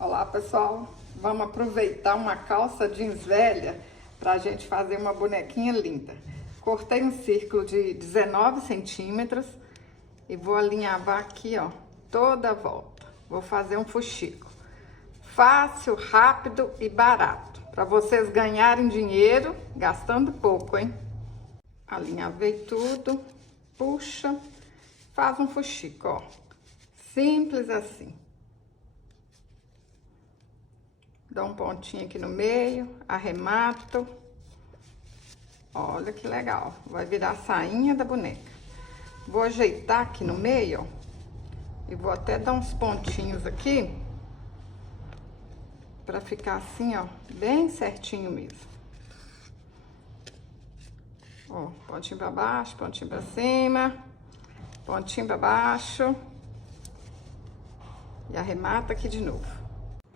Olá pessoal, vamos aproveitar uma calça jeans velha para a gente fazer uma bonequinha linda. Cortei um círculo de 19 centímetros e vou alinhavar aqui, ó, toda a volta. Vou fazer um fuxico. Fácil, rápido e barato, para vocês ganharem dinheiro gastando pouco, hein? Alinhavei tudo, puxa, faz um fuxico, ó. Simples assim. Dou um pontinho aqui no meio, arremato. Olha que legal, vai virar a sainha da boneca. Vou ajeitar aqui no meio, ó, e vou até dar uns pontinhos aqui, pra ficar assim, ó, bem certinho mesmo. Ó, pontinho pra baixo, pontinho pra cima, pontinho pra baixo. E arremata aqui de novo.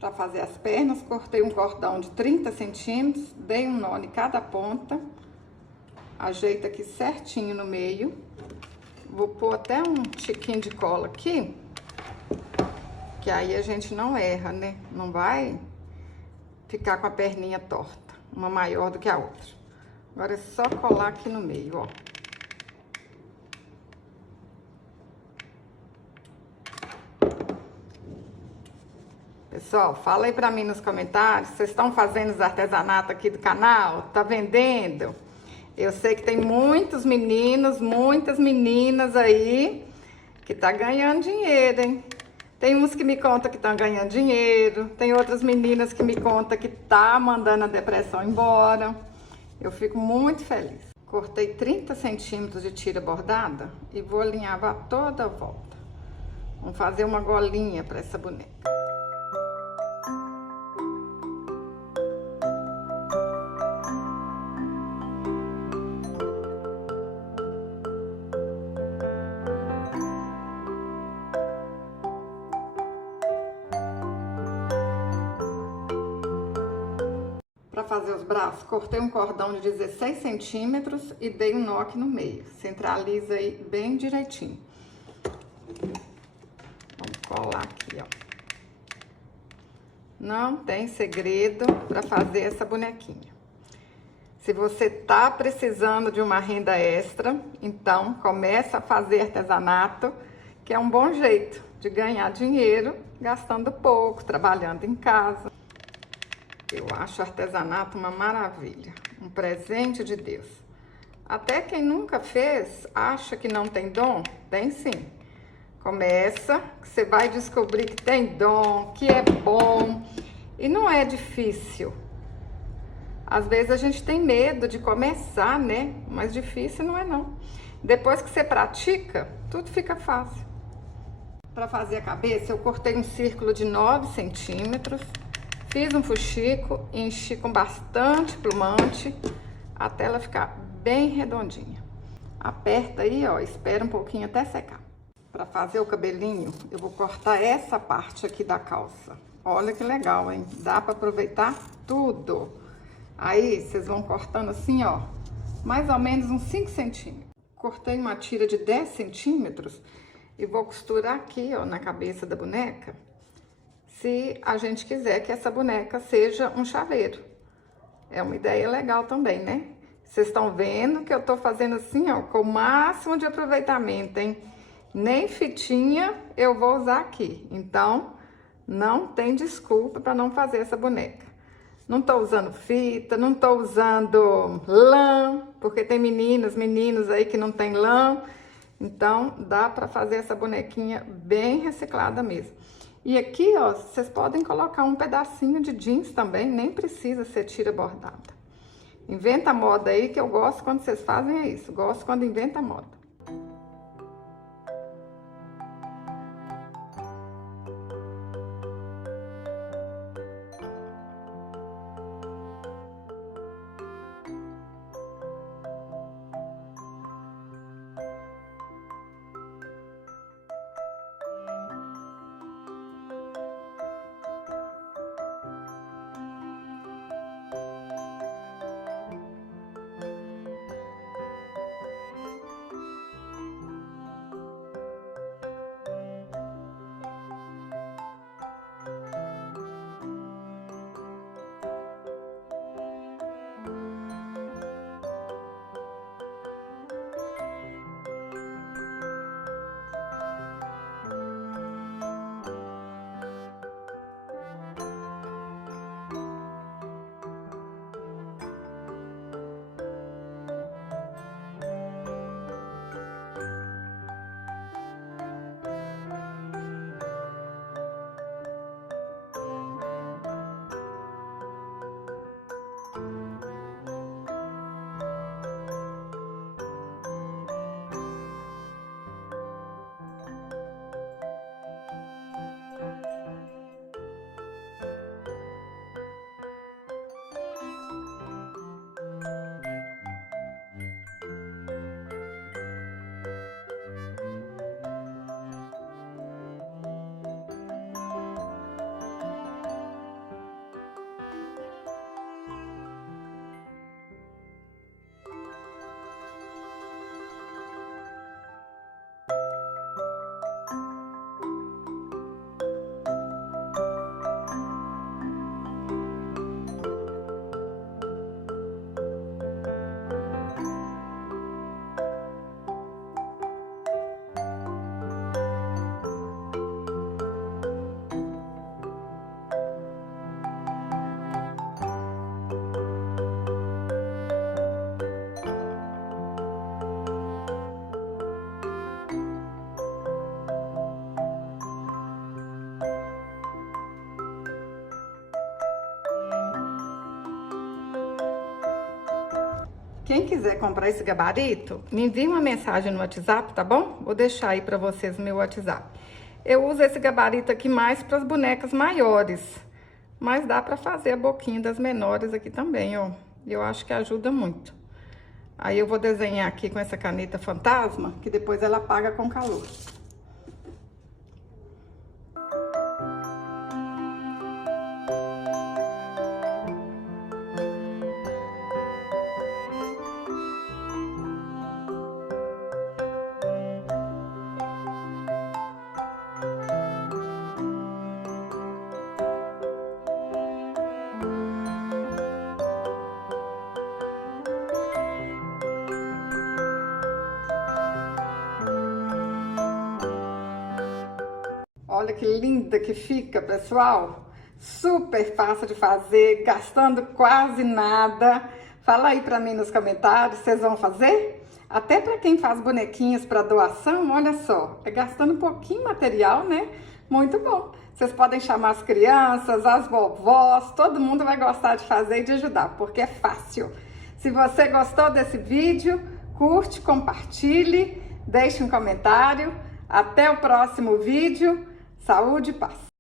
Para fazer as pernas, cortei um cordão de 30 centímetros, dei um nó em cada ponta, ajeito aqui certinho no meio. Vou pôr até um tiquinho de cola aqui, que aí a gente não erra, né? Não vai ficar com a perninha torta, uma maior do que a outra. Agora é só colar aqui no meio, ó. Pessoal, fala aí pra mim nos comentários, vocês estão fazendo os artesanatos aqui do canal? Tá vendendo? Eu sei que tem muitos meninos, muitas meninas aí que tá ganhando dinheiro, hein? Tem uns que me contam que estão ganhando dinheiro, tem outras meninas que me contam que tá mandando a depressão embora. Eu fico muito feliz. Cortei 30 centímetros de tira bordada e vou alinhavar toda a volta. Vamos fazer uma golinha para essa boneca. Para fazer os braços, cortei um cordão de 16 centímetros e dei um nó aqui no meio. Centraliza aí bem direitinho. Vamos colar aqui, ó. Não tem segredo para fazer essa bonequinha. Se você tá precisando de uma renda extra, então começa a fazer artesanato, que é um bom jeito de ganhar dinheiro gastando pouco, trabalhando em casa. Eu acho artesanato uma maravilha, um presente de Deus. Até quem nunca fez, acha que não tem dom? Tem sim. Começa, que você vai descobrir que tem dom, que é bom e não é difícil. Às vezes a gente tem medo de começar, né? Mas difícil não é não. Depois que você pratica, tudo fica fácil. Para fazer a cabeça, eu cortei um círculo de 9 centímetros. Fiz um fuxico, enchi com bastante plumante, até ela ficar bem redondinha. Aperta aí, ó, espera um pouquinho até secar. Para fazer o cabelinho, eu vou cortar essa parte aqui da calça. Olha que legal, hein? Dá para aproveitar tudo. Aí, vocês vão cortando assim, ó, mais ou menos uns 5 centímetros. Cortei uma tira de 10 centímetros e vou costurar aqui, ó, na cabeça da boneca. Se a gente quiser que essa boneca seja um chaveiro. É uma ideia legal também, né? Vocês estão vendo que eu tô fazendo assim, ó, com o máximo de aproveitamento, hein? Nem fitinha eu vou usar aqui. Então, não tem desculpa para não fazer essa boneca. Não tô usando fita, não tô usando lã, porque tem meninas, meninos aí que não tem lã. Então, dá para fazer essa bonequinha bem reciclada mesmo. E aqui, ó, vocês podem colocar um pedacinho de jeans também, nem precisa ser tira bordada. Inventa moda aí, que eu gosto quando vocês fazem é isso, gosto quando inventa moda. Quem quiser comprar esse gabarito, me envie uma mensagem no WhatsApp, tá bom? Vou deixar aí pra vocês no meu WhatsApp. Eu uso esse gabarito aqui mais para as bonecas maiores, mas dá pra fazer a boquinha das menores aqui também, ó. Eu acho que ajuda muito. Aí eu vou desenhar aqui com essa caneta fantasma, que depois ela apaga com calor. Olha que linda que fica, pessoal. Super fácil de fazer, gastando quase nada. Fala aí pra mim nos comentários, vocês vão fazer? Até pra quem faz bonequinhos para doação, olha só, é gastando um pouquinho de material, né? Muito bom. Vocês podem chamar as crianças, as vovós, todo mundo vai gostar de fazer e de ajudar, porque é fácil. Se você gostou desse vídeo, curte, compartilhe, deixe um comentário. Até o próximo vídeo. Saúde e paz!